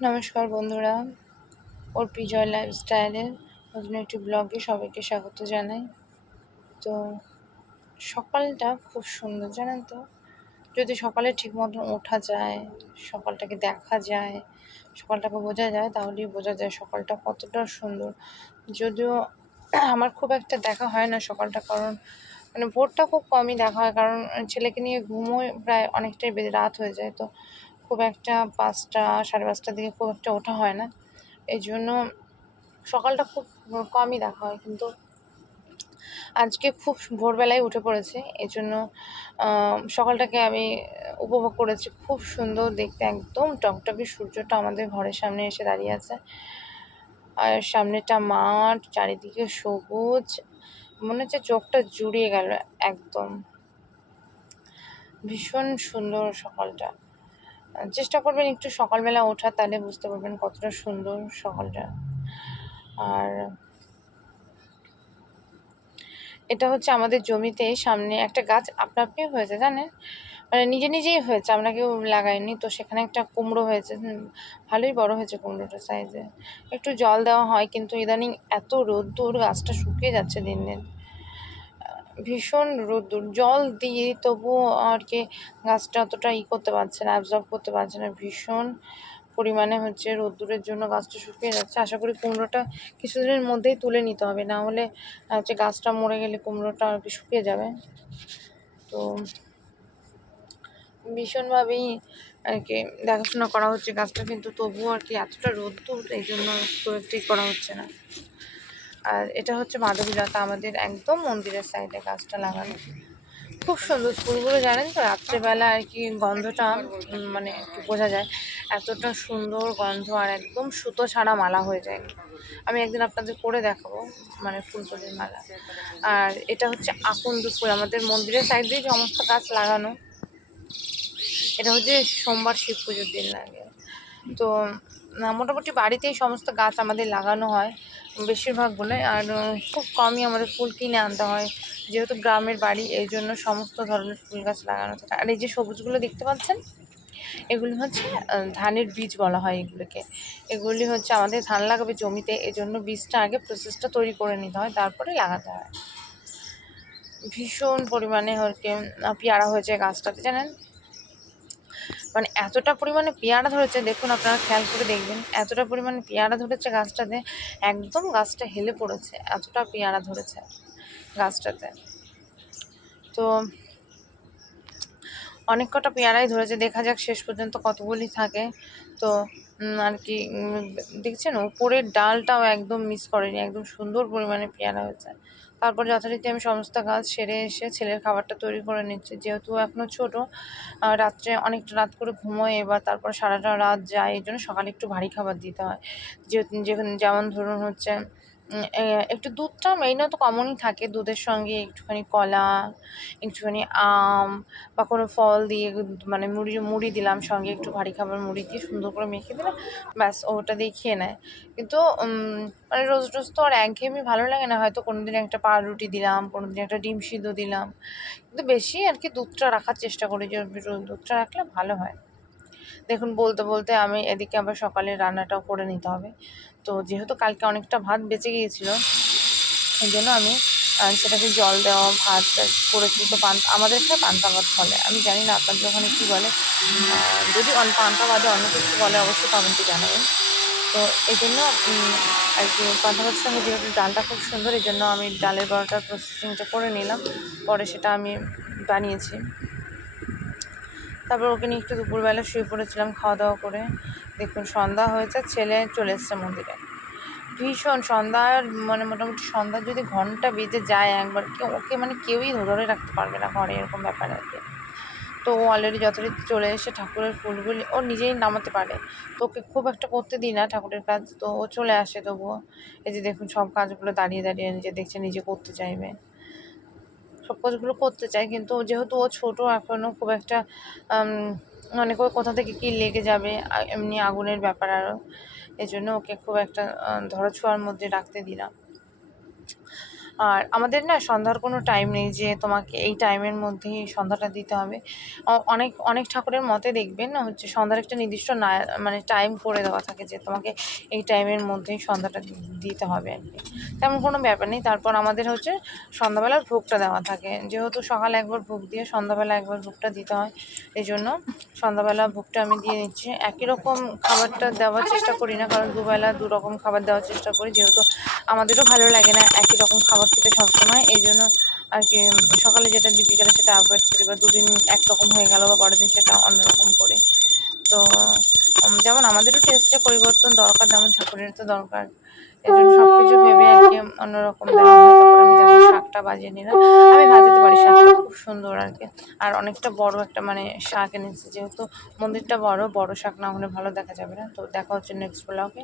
নমস্কার বন্ধুরা ওর বিজয় লাইফস্টাইলের নতুন একটি ব্লগে সবাইকে স্বাগত জানাই। তো সকালটা খুব সুন্দর, জানেন তো? যদি সকালে ঠিক মতন ওঠা যায়, সকালটাকে দেখা যায়, সকালটাকে বোঝা যায়, তাহলেই বোঝা যায় সকালটা কতটা সুন্দর। যদিও আমার খুব একটা দেখা হয় না সকালটা, কারণ মানে ভোরটা খুব কমই দেখা হয়, কারণ ছেলেকে নিয়ে ঘুমোয় প্রায় অনেকটাই রাত হয়ে যায়। তো খুব একটা পাঁচটা, সাড়ে পাঁচটার দিকে খুব একটা ওঠা হয় না। এই জন্য সকালটা খুব কমই দেখা হয়, কিন্তু আজকে খুব ভোরবেলায় উঠে পড়েছে। এই জন্য সকালটাকে আমি উপভোগ করেছি খুব সুন্দর দেখতে, একদম টকটকে সূর্যটা আমাদের ঘরের সামনে এসে দাঁড়িয়ে আছে। আর সামনেটা মাঠ, চারিদিকে সবুজ, মনে হচ্ছে চোখটা জুড়িয়ে গেল, একদম। ভীষণ সুন্দর সকালটা। চেষ্টা করবেন একটু সকালবেলা ওঠা, তাহলে বুঝতে পারবেন কতটা সুন্দর সকালটা। আর এটা হচ্ছে আমাদের জমিতে সামনে একটা গাছ আপনা আপনি হয়েছে, জানেন? মানে নিজে নিজেই হয়েছে, আমরা কেউ লাগাইনি, তো সেখানে একটা কুমড়ো হয়েছে। ভালোই বড় হয়েছে কুমড়োটার সাইজে একটু জল দেওয়া হয়, কিন্তু ইদানিং এত রোদ্দুর, গাছটা শুকিয়ে যাচ্ছে দিন দিন। ভীষণ রোদ্দুর, জল দিয়ে তবুও আর কি গাছটা অতটা ই করতে পারছে না অ্যাবজর্ব করতে পারছে না, ভীষণ পরিমাণে হচ্ছে রোদ্দুরের জন্য গাছটা শুকিয়ে যাচ্ছে। আশা করি কুমড়োটা কিছুদিনের মধ্যেই তুলে নিতে হবে, না হলে হচ্ছে গাছটা মরে গেলে কুমড়োটা আর কি শুকিয়ে যাবে। তো ভীষণভাবেই আর কি দেখাশোনা করা হচ্ছে গাছটা, কিন্তু তবুও আর কি এতটা রোদ্দুর এই জন্য করা হচ্ছে না। আর এটা হচ্ছে মাধবীলতা আমাদের একদম মন্দিরের সাইডে গাছটা লাগানো। খুব সুন্দর ফুলগুলো জানেন তো? রাত্রেবেলা আর কি গন্ধটা মানে একটু বোঝা যায়। এতটা সুন্দর গন্ধ আর একদম সুতো ছাড়া মালা হয়ে যায়। আমি একদিন আপনাদের করে দেখাবো মানে ফুলকলির মালা। আর এটা হচ্ছে আকন্দ ফুল, আমাদের মন্দিরের সাইড দিয়ে সমস্ত গাছ লাগানো। এটা হচ্ছে সোমবার শিব পুজোর দিন লাগে। তো মোটামুটি বাড়িতেই সমস্ত গাছ আমাদের লাগানো হয়। বেশিরভাগগুলোই আর খুব কমই আমাদের ফুল কিনে আনতে হয়। যেহেতু গ্রামের বাড়ি, এই জন্য সমস্ত ধরনের ফুল গাছ লাগানো থাকে। আর এই যে সবুজগুলো দেখতে পাচ্ছেন, এগুলি হচ্ছে ধানের বীজ বলা হয় এগুলোকে। এগুলি হচ্ছে আমাদের ধান লাগাবে জমিতে এই জন্য বীজটা আগে প্রসেসটা তৈরি করে নিতে হয়, তারপরে লাগাতে হয়। ভীষণ পরিমাণে হচ্ছে পেয়ারা হয়েছে গাছটাতে, জানেন? মানে এতটা পরিমাণে পেয়ারা ধরেছে, দেখুন আপনারা খেয়াল করে দেখবেন, এতটা পরিমাণে পেয়ারা ধরেছে গাছটাতে, একদম গাছটা হেলে পড়েছে, এতটা পেয়ারা ধরেছে গাছটাতে। তো অনেক কটা পেয়ারাই ধরেছে, দেখা যাক শেষ পর্যন্ত কতগুলি থাকে। তো আর কি দেখছেন? উপরের ডালটাও একদম মিস করেনি, একদম সুন্দর পরিমাণে পেয়ারা হয়েছে। তারপর যথারীতি আমি সমস্ত কাজ সেরে এসে ছেলের খাবারটা তৈরি করে নিচ্ছি। যেহেতু এখনও ছোটো রাত্রে অনেকটা রাত করে ঘুমোয়, এবার তারপর সারাটা রাত যায়, এই জন্য সকালে একটু ভারী খাবার দিতে হয়। যেমন ধরুন হচ্ছে একটু দুধটা মেইনত কমনই থাকে। দুধের সঙ্গে একটুখানি কলা, একটুখানি আম বা কোনো ফল দিয়ে মানে মুড়ি মুড়ি দিলাম সঙ্গে একটু ভারী খাবার মুড়ি দিয়ে সুন্দর করে মেখে দিলাম ব্যাস ওটা দিয়ে খেয়ে নেয়। কিন্তু মানে রোজ রোজ তো আর একঘেয়েমি ভালো লাগে না। হয়তো কোনো দিন একটা পাউরুটি দিলাম কোনো দিন একটা ডিম সিদ্ধ দিলাম। কিন্তু বেশি আর কি দুধটা রাখার চেষ্টা করি। যে দুধটা রাখলে ভালো হয়। দেখুন, বলতে বলতে আমি এদিকে আবার সকালে রান্নাটাও করে নিতে হবে। তো যেহেতু কালকে অনেকটা ভাত বেঁচে গিয়েছিল, সেই জন্য আমি সেটাকে জল দেওয়া, ভাত করেছি। তো পান, আমাদের এখানে পান্তা ভাত বলে। আমি জানি না আপনাদের ওখানে কী বলে। যদি পান্তা ভাতে অন্য কিছু বলে, অবশ্যই কমেন্টে জানাবেন। তো এই জন্য আর কি, পান্তা ভাতের সঙ্গে যেহেতু ডালটা খুব সুন্দর, এই জন্য আমি ডালের বড়াটার প্রসেসিংটা করে নিলাম। পরে সেটা আমি বানিয়েছি। তারপর ওকে নিয়ে একটু দুপুরবেলা শুয়ে পড়েছিলাম খাওয়া দাওয়া করে। দেখুন, সন্ধ্যা হয়েছে, ছেলে চলে এসছে মন্দিরে। ভীষণ সন্ধ্যার মানে মোটামুটি সন্ধ্যার যদি ঘণ্টা বেজে যায় একবার, কেউ ওকে মানে কেউই ধরে রাখতে পারবে না ঘরে এরকম ব্যাপার আর কি। তো ও অলরেডি যথারীতি চলে এসে ঠাকুরের ফুলগুলি ও নিজেই নামাতে পারে। তো ওকে খুব একটা করতে দিই না ঠাকুরের কাজ, তো ও চলে আসে তবুও। এই যে দেখুন, সব কাজগুলো দাঁড়িয়ে দাঁড়িয়ে নিজে দেখছে, নিজে করতে চাইবে। সব কাজগুলো করতে চায়। কিন্তু যেহেতু ও ছোটো এখনও খুব একটা মানে কোথা থেকে কী লেগে যাবে এমনি আগুনের ব্যাপার আরও এই জন্য ওকে খুব একটা ধরো ছোঁয়ার মধ্যে রাখতে দিলাম। আর আমাদের না সন্ধ্যার কোনো টাইম নেই যে তোমাকে এই টাইমের মধ্যেই সন্ধ্যাটা দিতে হবে। অনেক অনেক ঠাকুরের মতে দেখবেন না হচ্ছে সন্ধ্যার একটা নির্দিষ্ট না মানে টাইম করে দেওয়া থাকে যে তোমাকে এই টাইমের মধ্যেই সন্ধ্যাটা দিতে হবে আর কি। তেমন কোনো ব্যাপার নেই। তারপর আমাদের হচ্ছে সন্ধ্যাবেলার ভোগটা দেওয়া থাকে। যেহেতু সকালে একবার ভোগ দিয়ে সন্ধ্যাবেলা একবার ভোগটা দিতে হয় এই জন্য সন্ধ্যাবেলা ভোগটা আমি দিয়ে নিচ্ছি। একই রকম খাবারটা দেওয়ার চেষ্টা করি না, কারণ দুবেলা দু রকম খাবার দেওয়ার চেষ্টা করি। যেহেতু আমাদেরও ভালো লাগে না একই রকম খাবার খেতে সবসময়। এই জন্য আর কি সকালে যেটা দিই সেটা অ্যাভয়েড করি বা দুদিন একরকম হয়ে গেল বা পরের দিন সেটা অন্যরকম করে। তো যেমন আমাদেরও টেস্টে পরিবর্তন দরকার তেমন ঠাকুরের তো দরকার। এই জন্য সব কিছু ভেবে আর কি অন্যরকম দেওয়া হয়। তারপর আমি যেমন শাকটা বাজিয়ে নিলাম, আমি ভাজতে পারি শাকটা খুব সুন্দর আর কি। আর অনেকটা বড় একটা মানে শাক এনেছি, যেহেতু মন্দিরটা বড় বড় শাক না হলে ভালো দেখা যাবে না। তো দেখা হচ্ছে নেক্সট ব্লগে